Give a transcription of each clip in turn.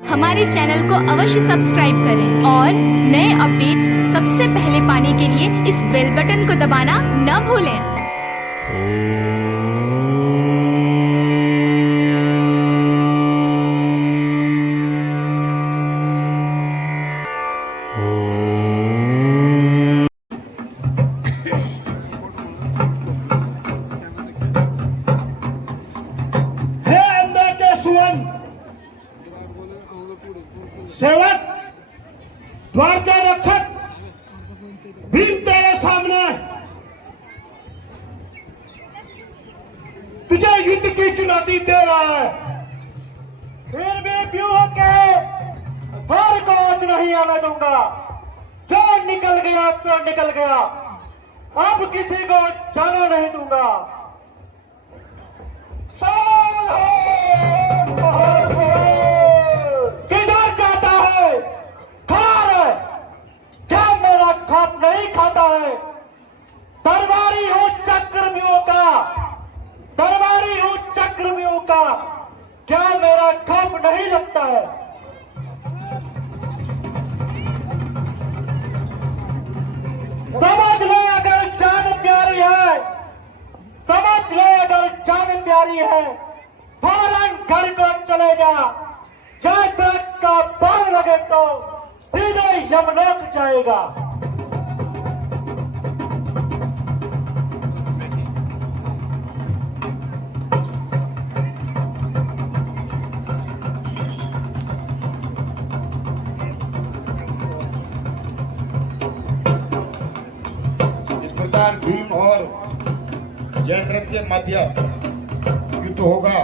हमारे चैनल को अवश्य सब्सक्राइब करें और नए अपडेट्स सबसे पहले पाने के लिए इस बेल बटन को दबाना न भूलें। सेवक द्वार के रक्षक भीम तेरे सामने तुझे युद्ध की चुनौती दे रहा है। फिर भी व्यूह के द्वार को आज नहीं आने दूंगा। जो निकल गया सो निकल गया, अब किसी को जाना नहीं दूंगा। किधर जाता है? खार है क्या? मेरा खाप नहीं खाता है। दरबारी हूं चक्रव्यूह का, दरबारी हूं चक्रव्यूह का, क्या मेरा खाप नहीं लगता है? समझ ले अगर जान प्यारी है, समझ ले अगर जान प्यारी है, फौरन घर को चले जा। जय तक का बाण लगे तो सीधे यमलोक जाएगा। इस प्रकार भीम और जयद्रथ के मध्य युद्ध होगा।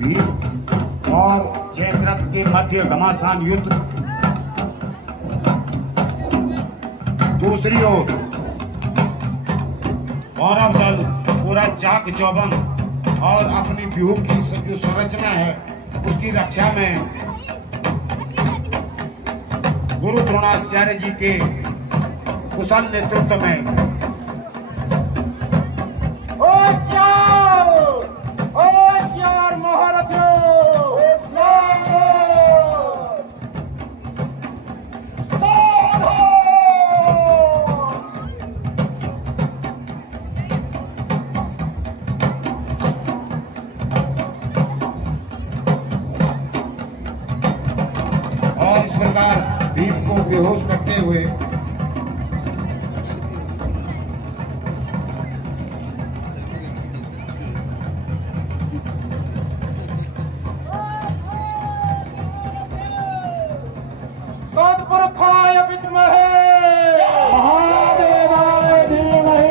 भीम और जयद्रथ के मध्य घमासान युद्ध। दूसरी ओर कौरव दल पूरा चाक चौबंद और अपनी व्यूह की जो संरचना है उसकी रक्षा में गुरु द्रोणाचार्य जी के कुशल नेतृत्व में और इस प्रकार भीम को बेहोश करते हुए तत्पुरुषाय विद्महे महादेवाय धीमहि,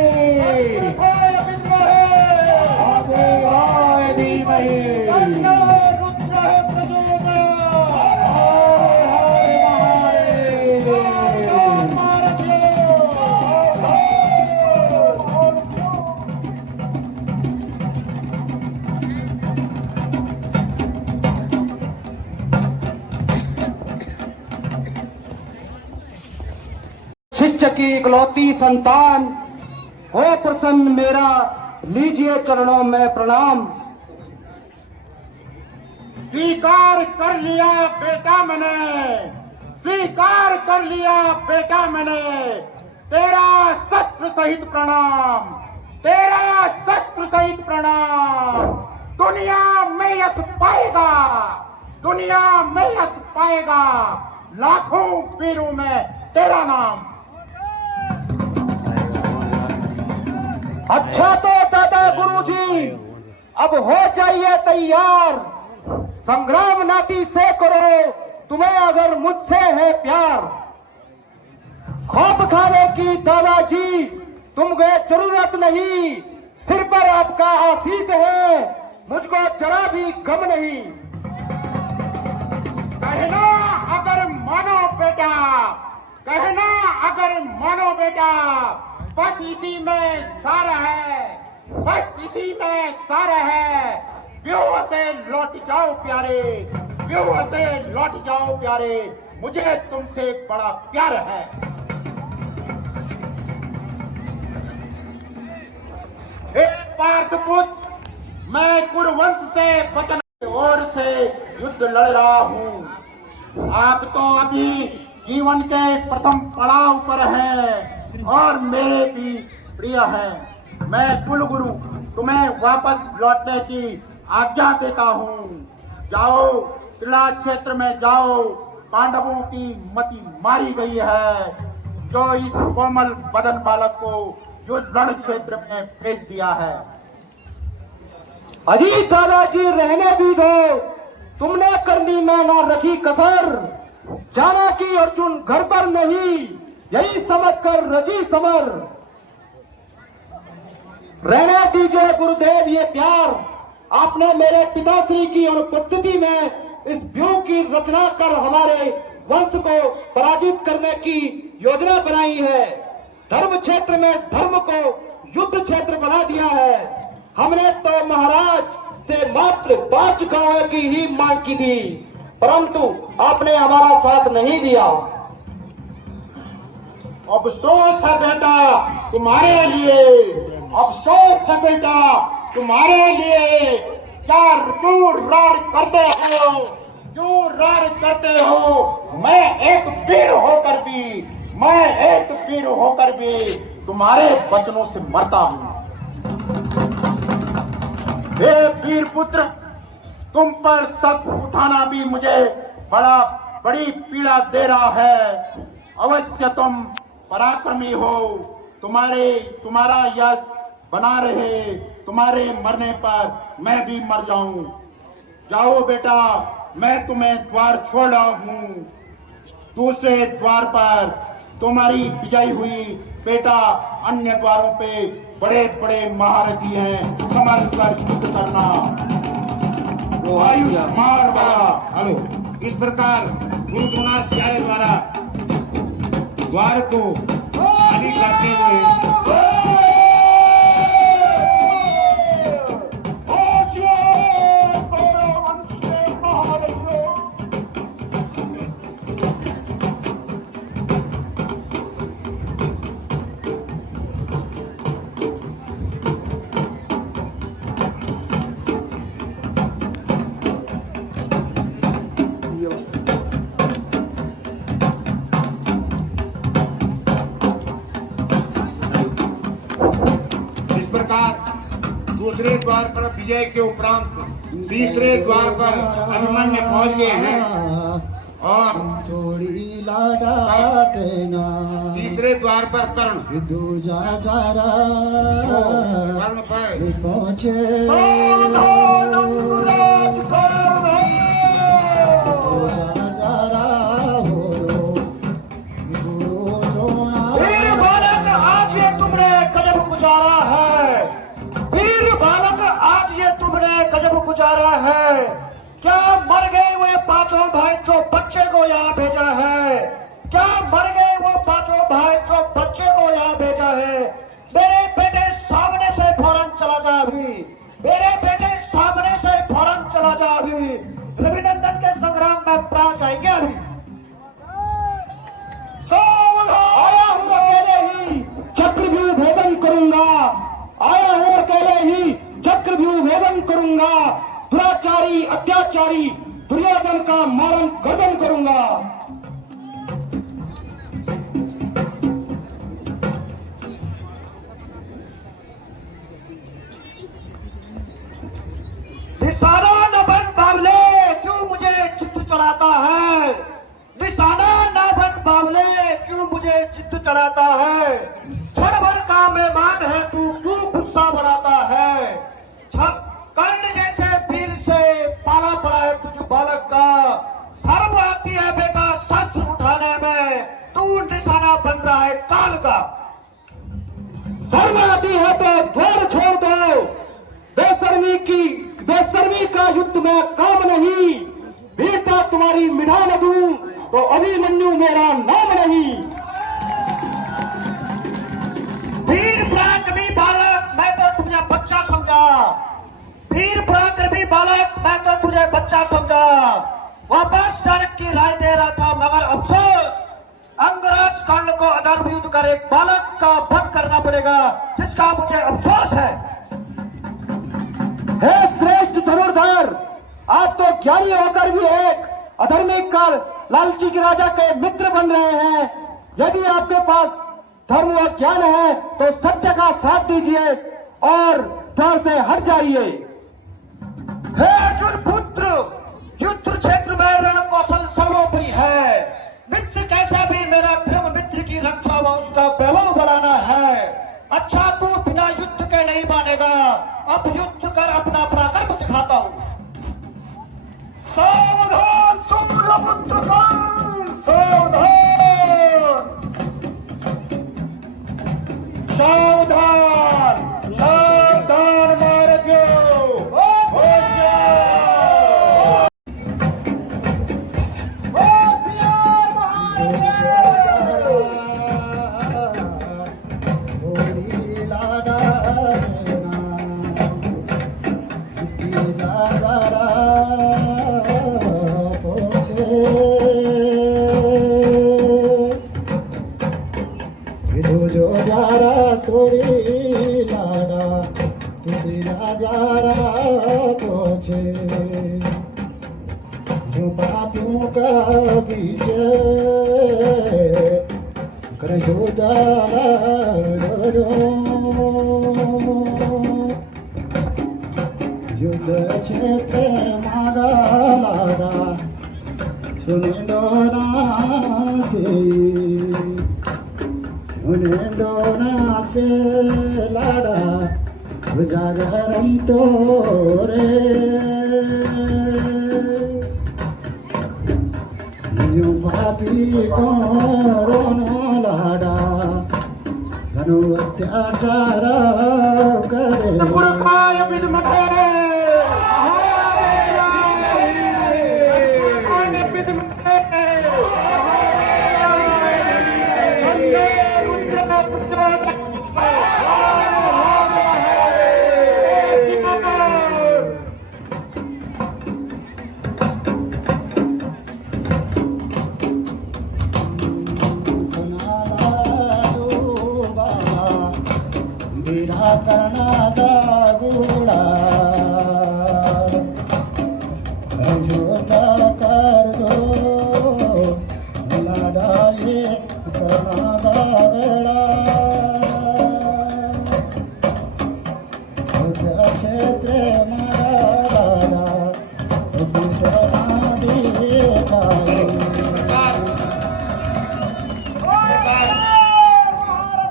महादेवाय धीमहि, तन्नो की इकलौती संतान, हो प्रसन्न मेरा, लीजिए चरणों में प्रणाम। स्वीकार कर लिया बेटा मैंने, स्वीकार कर लिया बेटा मैंने, तेरा शस्त्र सहित प्रणाम, तेरा शस्त्र सहित प्रणाम। दुनिया में यश पाएगा, दुनिया में यश पाएगा, लाखों वीरों में तेरा नाम। अच्छा तो दादा गुरुजी, अब हो जाइए तैयार, संग्राम नाती से करो, तुम्हें अगर मुझसे है प्यार। खौफ खाने की दादाजी तुमको जरूरत नहीं, सिर पर आपका आशीष है, मुझको जरा भी गम नहीं। कहना अगर मानो बेटा, कहना अगर मानो बेटा, बस इसी में सार है, बस इसी में सार है। व्यूह से लौट जाओ प्यारे, व्यूह से लौट जाओ प्यारे, मुझे तुमसे बड़ा प्यार है। हे पार्थपुत्र, मैं कुरुवंश से वचन की ओर से युद्ध लड़ रहा हूँ। आप तो अभी जीवन के प्रथम पड़ाव पर हैं और मेरे भी प्रिय हैं। मैं कुलगुरु तुम्हें वापस लौटने की आज्ञा देता हूँ। जाओ, क्रीड़ा क्षेत्र में जाओ, पांडवों की मति मारी गई है, जो इस कोमल बदन बालक को युद्ध रण क्षेत्र में भेज दिया है। अजी दादाजी रहने भी दो, तुमने करनी में ना रखी कसर, जाना कि अर्जुन घर पर नहीं, यही समझकर रची समर। रहने दीजिए गुरुदेव ये प्यार, आपने मेरे पिताश्री की अनुपस्थिति में इस व्यूह की रचना कर हमारे वंश को पराजित करने की योजना बनाई है। धर्म क्षेत्र में धर्म को युद्ध क्षेत्र बना दिया है। हमने तो महाराज से मात्र 5 गांवों की ही मांग की थी, परंतु आपने हमारा साथ नहीं दिया। अफसोस है बेटा तुम्हारे लिए, अफसोस है बेटा तुम्हारे लिए। क्या क्यों रार करते हो, क्यों रार करते हो? मैं एक वीर होकर भी, मैं एक वीर होकर भी तुम्हारे वचनों से मरता हूँ। हे वीर पुत्र, तुम पर सत उठाना भी मुझे बड़ी पीड़ा दे रहा है। अवश्य तुम पराक्रमी हो, तुम्हारा यश बना रहे, तुम्हारे मरने पर मैं भी मर जाऊं। जाओ बेटा, मैं तुम्हें द्वार छोड़ रहा हूं। दूसरे द्वार पर तुम्हारी विजय हुई बेटा, अन्य द्वारों पे बड़े बड़े महारथी हैं, संभल कर युद्ध करना। आयुष्मान भव। हेलो, इस प्रकार गुरु द्रोणाचार्य द्वारा द्वार को खाली करते हुए दूसरे द्वार पर विजय के उपरांत तीसरे द्वार पर अभिमन्यु पहुंच गए हैं और थोड़ी लाडा देना तीसरे द्वार पर कर्ण दूजा द्वारा कर्ण पर पहुंचे दूजा द्वारा हो गुरु द्रोणा। वीर बालक आज ये तुमने गजब गुजारा है, वीर बालक आज ये तुमने गजब गुजारा है। क्या मर गए वे 5 भाई जो बच्चे को यहाँ भेजा है? क्या मर गए वो 5 भाई जो बच्चे को यहाँ भेजा है? मेरे बेटे सामने से फौरन चला जा अभी, मेरे बेटे सामने से फौरन चला जा अभी। रविनंदन के संग्राम में प्राण जाएंगे अभी। आया हूँ अकेले दुराचारी दुर्योधन का मारण गर्दन करूंगा। निशाना न बन बावले, क्यों मुझे चित्त चढ़ाता है। निशाना न बन बावले, क्यों मुझे चित्त चढ़ाता है। क्षण भर का मेहमान है तू, क्यों गुस्सा बढ़ाता है। कर्ण जैसे वीर से पाला पड़ा है तुझ बालक का। शर्म आती है बेटा शस्त्र उठाने में, तू निशाना बन रहा है काल का। शर्म आती है तो द्वार छोड़ दो, बेशर्मी का युद्ध में काम नहीं। वीरता तुम्हारी मिटा न दूं तो अभिमन्यु मेरा नाम नहीं। वीर पराक्रमी बालक, मैं तो तुझे बच्चा समझा। वीर पराक्रमी बालक, मैं तो तुझे बच्चा समझा। वापस शारद की राय दे रहा था, मगर अफसोस अंगराज कर्ण को अधर्म युद्ध कर एक बालक का वध करना पड़ेगा, जिसका मुझे अफसोस है। हे श्रेष्ठ धनुर्धर, आप तो ज्ञानी होकर भी एक अधर्मी काल लालची के राजा के मित्र बन रहे हैं। यदि आपके पास धर्म व ज्ञान है तो सत्य का साथ दीजिए और द्वार से हट जाइए। हे अर्जुन पुत्र, युद्ध क्षेत्र में रण कौशल सर्वोपरि है। मित्र कैसा भी मेरा धर्म मित्र की रक्षा व उसका वैभव बढ़ाना है। अच्छा तू बिना युद्ध के नहीं मानेगा, अब युद्ध कर अपना पराक्रम दिखाता हूँ। सावधान सूर्यपुत्र कर्ण, सावधान सावधान, सावधान मार्गो। होली लाडा तेरा, जरा पहुँचे जो जारा थोड़ी लाडा तू तेरा जारा पहुँचे। जो पापियों का बीच कर जो जारा युद्ध क्षेत्र मारा लाडा सुने दो नासी, उन्हें दोना से लाडा जागरण तोरे। यूं पापी को रोनो लाडा धनु अत्याचार करे। कर्णा गुड़ा अयोध्या कर दो लाडा ये कर्णा बेड़ा। अयोध्या क्षेत्र मारा लाडा देखा।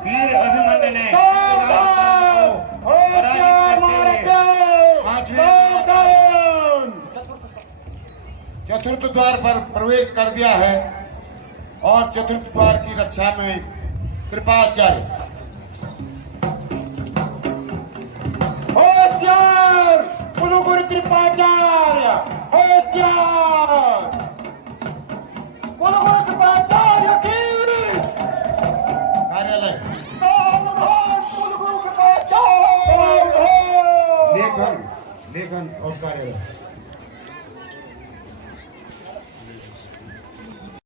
वीर अभिमन्यु ने चतुर्थ द्वार पर प्रवेश कर दिया है और चतुर्थ द्वार की रक्षा में कृपाचार्य होशियार कुलगुरु कृपाचार्य, होशियार कुलगुरु कृपाचार्य की कार्यालय लेखन और कार्यालय।